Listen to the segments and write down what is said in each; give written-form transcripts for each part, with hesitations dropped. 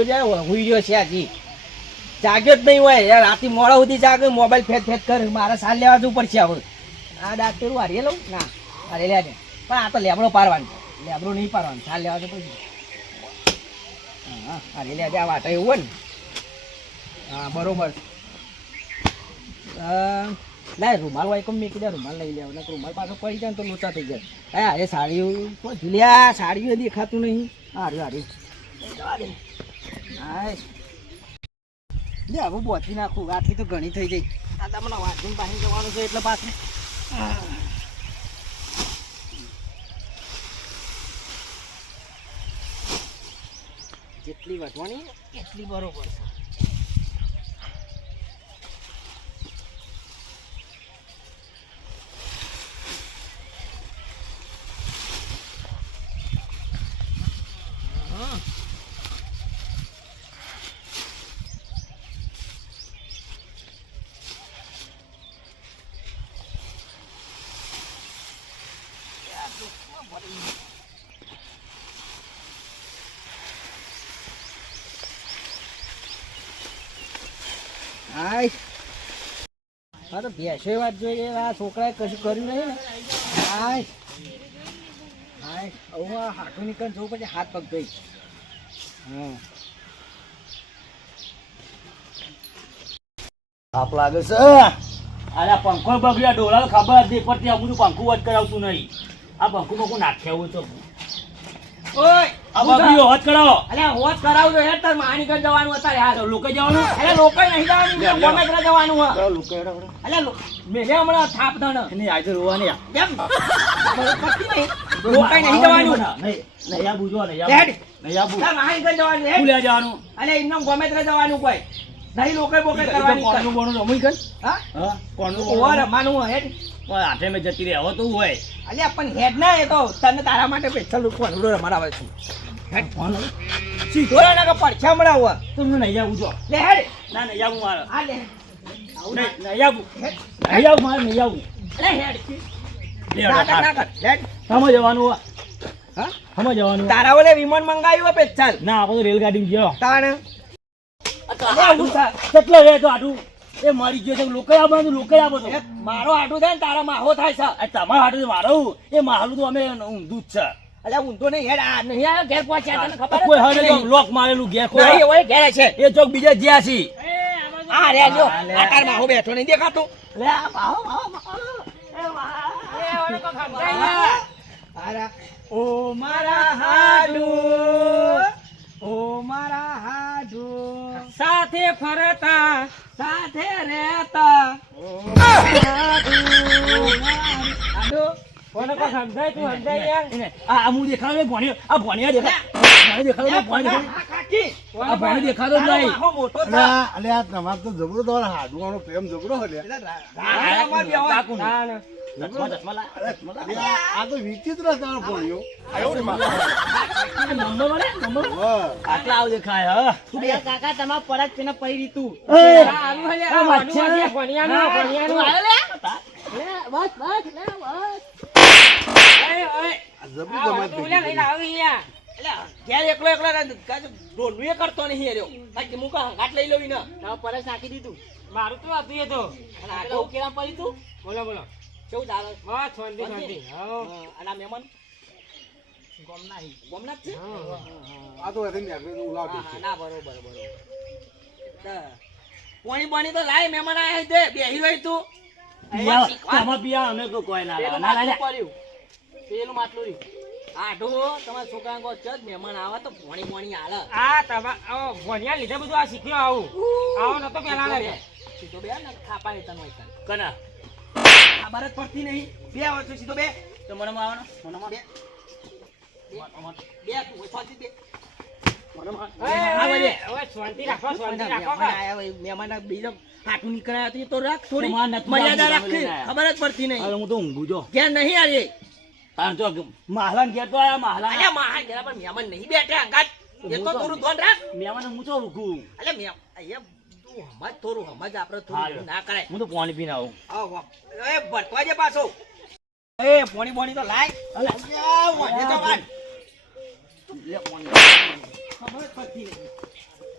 તો જાય હુઈ ગયો છે હજી જાગ્યો જ નહીં હોય યાર રાતે મોડા સુધી જાગે મોબાઈલ ફેટ કર મારે સાલ લેવા જવું પડશે હવે આ ડાક્ટર હારીએ લઉં ના હારે લે પણ આ તો લેબડો પારવાનો લેબડો નહીં પારવાનો સાલ લેવા જવું પડશે હા હારે લે આ વાટા એવું હોય ને હા બરોબર ના રૂમાલ હોય કેમ મેં કીધા રૂમાલ લઈ લેવા રૂમાલ પાછો પડી જાય ને તો લોચા થઈ જાય હા એ સાડીઓ તો ઝૂલ્યા સાડીઓ દેખાતું નહીં હારું હારું હા લે હવે બોચી નાખું આટલી તો ઘણી થઈ જાય આ તમને વાંચીને પાણી જવાનું છે એટલે પાછું જેટલી વધવાની એટલી બરોબર છે હાય હા તો ભેંસો વાત જોઈએ આ છોકરાએ કશું કર્યું નહીં ને હાય હાય હવે આ હાથું નીકળ જવું પછી હાથ પગ ગઈ હા થાપ લાગે છે અરે પંખો બગડ્યા ડોળા ખબર હતી પડતી અમુક પંખું વધ કરાવતું નહીં આ પંખું બકું નાખ્યા હોય તો ઓય આ બગડ્યો હોત કરાવો અલે હોત કરાવજો યાર તાર માણી કર જવાનું હતા યાર લોકો જવાનું અલે લોકો નહીં જવાનું ગમે ત્યાં જવાનું હે લોકો અલે મેલે હમણાં થાપ ધણ એની આજે રોવાની કેમ લોકો નહીં જવાનું નહીં આ બુજો નહીં આ બુ તાર માણી કર જવાનું હે ભૂલ્યા જવાનું અલે એમને ગમે ત્યાં જવાનું કોઈ નહીં લોકો બોકે કરવાની કોણનું બોણું રમું કર હા હા કોણનું ઓવર રમાનું હે હાથે મેં જતી રહે હવે તો હોય અલે પણ હેડ ના એ તો તને તારા માટે પેછલ કોનડો રમાડાવે છું હેડ ફોન સીધો ના કે પડછા મળાવ તમને નહીં આવું જો લે હેડ ના નહીં આવું મારે આ લે નહીં આવું નહીં આવું મારે નહીં આવું લે હેડ ના કર હેડ હમ જવાનું હા હમ જવાનું તારા ઓલે વિમાન મંગાવ્યું હે પેછલ ના આપણે રેલગાડી ગયો તાણ કેટલો રે તો આટું એ મારી ગયો છે લોકો આ બધું લોકો આ બધું મારો આટું થાય ને તારા માહો થાય છે તમારા હાટું મારું એ મારું તો અમે ઊંધું જ છે અલે ઊંધો નહીં હેડ આ નહીં આવ્યો ઘેર પહોંચ્યા તને ખબર કોઈ હરે લોક મારેલું ઘેર ખોરા નહીં ઓય ઘેર છે એ ચોક બીજા જ્યાં છે આ રે જો આ તાર માહો બેઠો નહીં દેખાતો લે આ માહો એ ઓલો કો ખમજાઈ ઓ મારા હાડુ ઓ મારા હાડુ સાથે ફરતા સાથે રહેતા હાડુ કોને કો સમજાય તું સમજાય યાર આ હું દેખાડો ભણ્યો આ ભણ્યા દેખાડો ભણી દેખાડો નહીં મોટો અલે આ તમાર તો જબરો તો હાડવાનો પ્રેમ જબરો હલે આ તો વિચિત્ર તારો ભણ્યો આટલા આવ દેખાય હા કાકા તમાર પરત તેને પૈરી તું કરતો નહીં ઘાટ લઈ લઉં ને પરસ નાખી દીધું મારું તો હતું એ તો કેવા પડી તું બોલો બોલો કેવું ચાલે અને મહેમાન ગોમના જ છે આ તો ના બરોબર પાણી પાણી તો લાય મહેમાન આયા છે બેહી રહી તું અમે તો કોઈ પેલું માટલું રહ્યું આઢો તમારા છોકરા કો ચજ મહેમાન આવે તો પાણી પાણી હાલે આ તમા ભણ્યા લીધે બધું આ શીખ્યો આવો નતો પેલા ને સીધો બે ને ખાપા લેતા હોય કના આ બરત પડતી નહીં બે વર્ષ સીધો બે તો મને આવવાનો મને બે તું હોય શાંતિ બે શાંતિ રાખો મહેમાન બીજો હાટું નીકળ્યા હતી તો રાખ થોડી તમારે નથી મર્યાદા રાખવું, રાખ ખબર જ પડતી નહીં હું તો ઊંઘું જો ક્યાં નહીં આજે તાર તો માહલાન ઘેર તો આયા માહલા અલ્યા માહા ઘેરા પર મહેમાન નહીં બેઠા અંગાત એ તો થોડું ધ્યાન રાખ મેવાને હું તો ઊંઘું અલ્યા અહીંયા તું સમજ થોડું સમજ આપણે થોડું ના કરાય હું તો પાણી પીને આવું એ ભરતવા જે પાછો એ પોણી પોણી તો લાય અલ્યા વાંધે તો વાંધ ખબર જ પડતી નથી.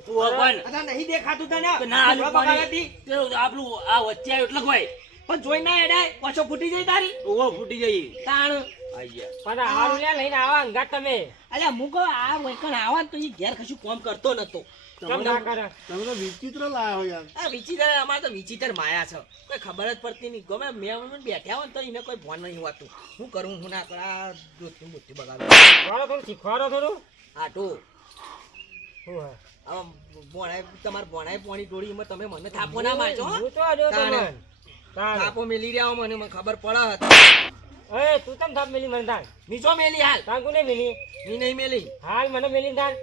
તું હવે પણ અતા નહીં દેખાતું તને કે ના આલુ ખબર પાણી બગાડતી? તે આપણું આ વચ્ચે આવ્યું એટલે કોઈ પણ જોઈ ના એડાય પાછો ફૂટી જાય તારી ઓવો ફૂટી જઈ તાણ આઈ ગયા પણ હારું લે લઈને આવા અંગાત તમે અલ્યા મુકો આ વૈકણ આવા ને તો ઈ ઘેર કશું કામ કરતો નતો કેમ ના કરે તમે તો વિચિત્ર લાયા હો યાર. આ વિચિત્ર અમારે તો વિચિત્ર માયા છે કોઈ ખબર જ પડતી નહીં ગમે મેં બેઠા હોય ને તો એને કોઈ ભોન નહીં હોતું શું કરું હું ના કરા દોસ્તી બુદ્ધિ બગાડું વાળો થોડું શીખવાડો થોડું આટું શું હે? આમ ભોણાય તમારે ભોણાય પોણી ડોળીમાં તમે મને થાપો ના મારજો હો. હું તો આજો તાણે. તમને તાણે. થાપો મેલી રહ્યા હો મને ખબર પડે એ તું તમ થાપ મેલી મને તાણ નીચો મેલી હાલ તાણ કોને મેલી મી નહીં મેલી હાલ મને મેલી તાણ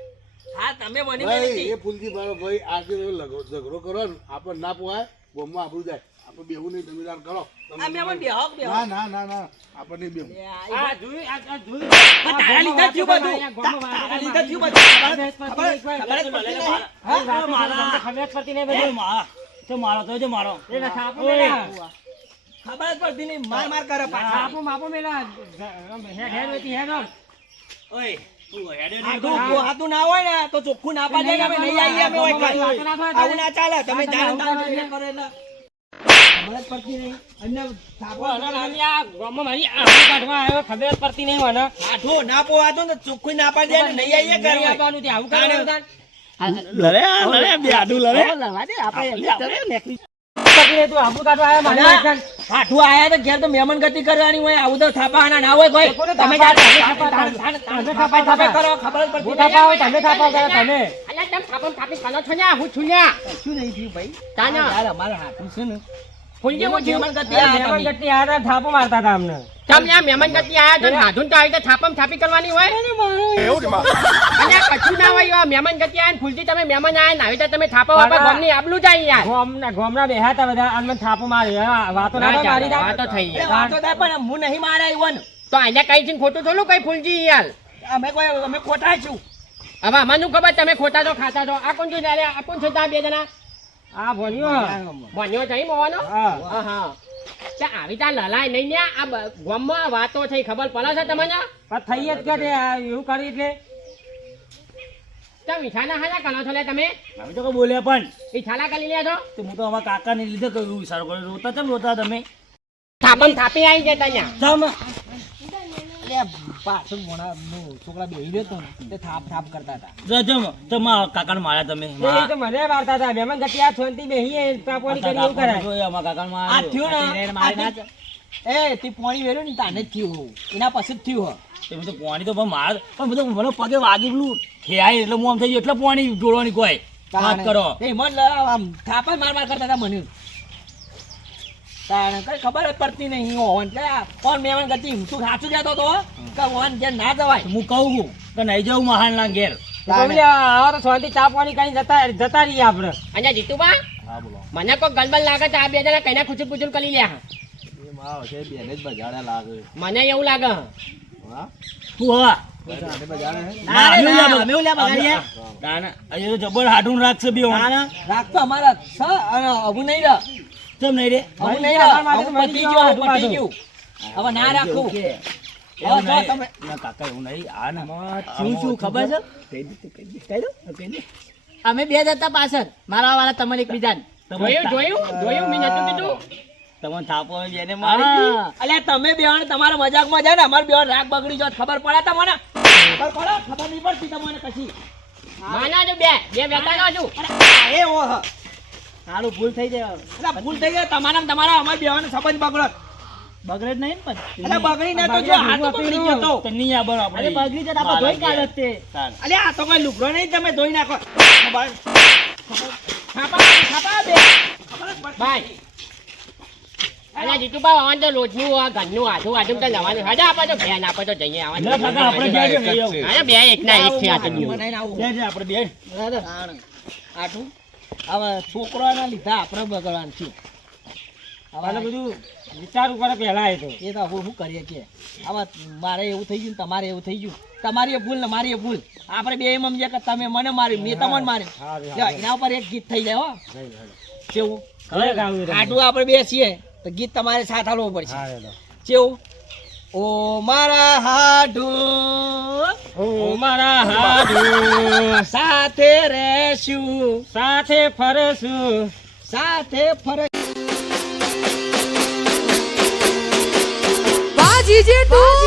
હા તમે મને ભાઈ મેલી એ ફૂલજી મારો ભાઈ આજે તમે ઝઘડો કરો ને આપણને ના પોવાય ગોમમાં આપણું જાય આપણે બેહું નહીં તમે તાર કરો તમે આ મેં મને બેહો બેહો ના ના ના ના આપણને નહીં બેહું આ જોયું આ જોયું તારા લીધે થયું બધું. તારા લીધે થયું બધું. ખબર જ પડતી નહીં. હા? ખબર જ પડતી નહીં બધું મારો તો જો મારો એ ના થાપો મેલા ખબર જ પડતી નહીં માર માર કરે પાછા થાપો માપો મેલા હેડ હેડ વેતી હેડ આમ. ઓય તું હેડે હાથું ના હોય ને તો ચોખ્ખું ના પાડે ને અમે નહીં આવીએ અમે હોય કઈ. આવું ના ચાલે તમે જાણો તાણ કરો એટલે ખબર જ પડતી નહીં અને થાપો અને નાની આ ગામમાં મારી આબરૂ કાઢવા આવ્યો ખબર જ પડતી નહીં મને આઠું ના પોવાતું ને ચોખ્ખું ના પાડે ને નહીં આવીએ નહીં કરવા આવવાનું તે આવું કરે તાણ. લડે બે આડું લડે પડતી નહીં તું આબરૂ કાઢવા આવ્યો મને એકદમ. આઠું આયા તો ઘેર તો મહેમાન ગતિ કરવાની હોય આવું તો થાપાના ના હોય કોઈ કોને તમે થાપા? જાણો તમે થાપા કરો ખબર જ પડતી હું થાપા હોય તમે થાપા કરો તમે અલ્યા તમ થાપમ થાપી કનો છો ન્યા હું છું ન્યા શું નહીં થયું ભાઈ તાના. યાર અમારે હાથું છે ને ફૂલજી હું છું મહેમાન ગતિ આયા મહેમાન તમે. ગતિ આયા તા થાપો મારતા હતા અમને તમ ન્યા મહેમાન ગતિ આયા છો ને હાધુન તો આવી રીતે થાપમ થાપી કરવાની હોય અલ્યા કશું ના હોય યાર મહેમાન ગતિ આયા ને ફૂલજી તમે મહેમાન આયા ને આવી રીતે તમે થાપા વાપા ગોમની આબલું જાય યાર ગોમના બેહ્યા હતા બધા અને મને થાપો મારી હા, વાતો ના ના મારી ચાલે, તા. વાતો થઈ અરે યાર. વાતો થાય પણ હું નહીં મારા આવ્યો ને તો આને કઈ છે ને ખોટું થોડું કઈ ફૂલજી યાર અમે ખોટા છું હવે અમારું ખબર તમે ખોટા તો ખાતા તો આ કોણ છો ત્યારે આ કોણ છો ત્યાં બે જણા આ ભણ્યો ભણ્યો થઈ મોવાનો હા હા હા ત્યાં આવી ત્યાં લલાય નહીં ને આ ગામમાં વાતો થઈ ખબર પડે છે તમને પણ થઈ જ કે તે આ એવું કરી એટલે ત્યાં મીઠાના હાના કરો છો લે તમે અમે તો કઈ બોલ્યા પણ મીઠાના કરી લ્યા છો તે હું તો અમારા કાકાને લીધે કહ્યું સારું કર્યું રોતા ચમ રોતા તમે થાપમ થાપી આવી જતા અહીંયા ચમ પાછળ મોણા છોકરા બેહી રહ્યો હતો ને તે થાપ થાપ કરતા હતા જમ તો મારા કાકાને માર્યા તમે એ તો મને વાર્તા હતા મહેમાન ગતિ આ છોનતી બેહીએ તાપોની કરી એવું કરાય અમારા કાકાને આ માર્યા થયું ને એ તે પોણી વેર્યું ને તાને જ થયું એના પછી જ થયું તે તો પાણી તો પણ માર પણ બધું મને પગે વાગી પેલું ઠેહાય એટલે હું આમ થઈ ગયું એટલે પાણી જોડવાની કોઈ વાત કરો એ મન આમ થાપા માર માર કરતા હતા મને તાણે કઈ ખબર જ પડતી નહીં ઓવન કે કોણ મહેમાન ગતિ તું સાચું કહેતો તો કે ઓવન ઘેર ના જવાય હું કહું છું કે નહીં જાઉં મહાનના ઘેર બોલે આવો તો છોનતી તાપવાની કરી જતા રહીએ આપણે અહીંયા જીતુબા હા બોલો મને કોઈ ગલબલ લાગે છે આ બે જણા કઈના ખુચુર પુચુર કરી લ્યા મને એવું લાગે તું હા જબર હાડું રાખશે બે રાખતો અમારા છ અને અભુ નહીં રહ ચમ નહીં રે અભુ નહીં રહ અભુ પતી ગયું અભુ પતી ગયું હવે ના રાખું હવે જો તમે કાકા એવું નહીં આ ને શું ખબર છે અમે બે જતા પાછળ મારા વાળા તમારે એકબીજા જોયું મેં નતું કીધું તમને થાપો જેને અલ્યા તમે બેવાણ તમારા મજાકમાં જાય ને અમાર બેવાણ રાગ બગડી જોત ખબર પડે તમને ખબર નહીં પડતી તમને કશી માના જો બે વેતા ના છું એ ઓ હ સારું ભૂલ થઈ જાય અલા ભૂલ થઈ ગઈ તમારા ને તમારા અમાર બેવાણ સંબંધ બગડત બગડે જ નહીં પણ અલા બગડી ના તો જો હાથ બગડી ગયો તો તો નહીં આબર આપણે બગડી જતા આપણે ધોઈ કાઢત તે અલ્યા આ તો કોઈ લુગડો નહીં તમે ધોઈ નાખો છાપા બે ભાઈ અલા જીતુબા આવવાનું તો રોજનું આ ઘરનું આધું આધું તો લવાનું હજા આપણે તો બેન આપણે તો જઈએ ના કાકા આપણે બે જ નહીં આવું આવવાનું બે એક ના એક છે આ તો બનાઈને આવું બે જ આપણે બે આટું હવે છોકરાના લીધા આપણે બગડવાનું થયું હવે બધું વિચારવું પડે પહેલા એ તો એ તો હવે શું કરીએ કે હવે મારે એવું થઈ ગયું ને તમારે એવું થઈ ગયું તમારી એ ભૂલ ને મારી એ ભૂલ આપણે બે એમ સમજ્યા કે તમે મને માર્યું મેં તમને માર્યું લ્યો, એના ઉપર એક ગીત થઈ જાય હો કેવું હવે ગાવું છે. આટલું આપણે બે છીએ તો ગીત તમારે સાથ હાલવું પડશે હા, હેલો. કેવું ઓ મારા હાડુ ઓ મારા હાડુ સાથે રહેશું, સાથે ફરશું સાથે ફરે. વાહ જીજે તું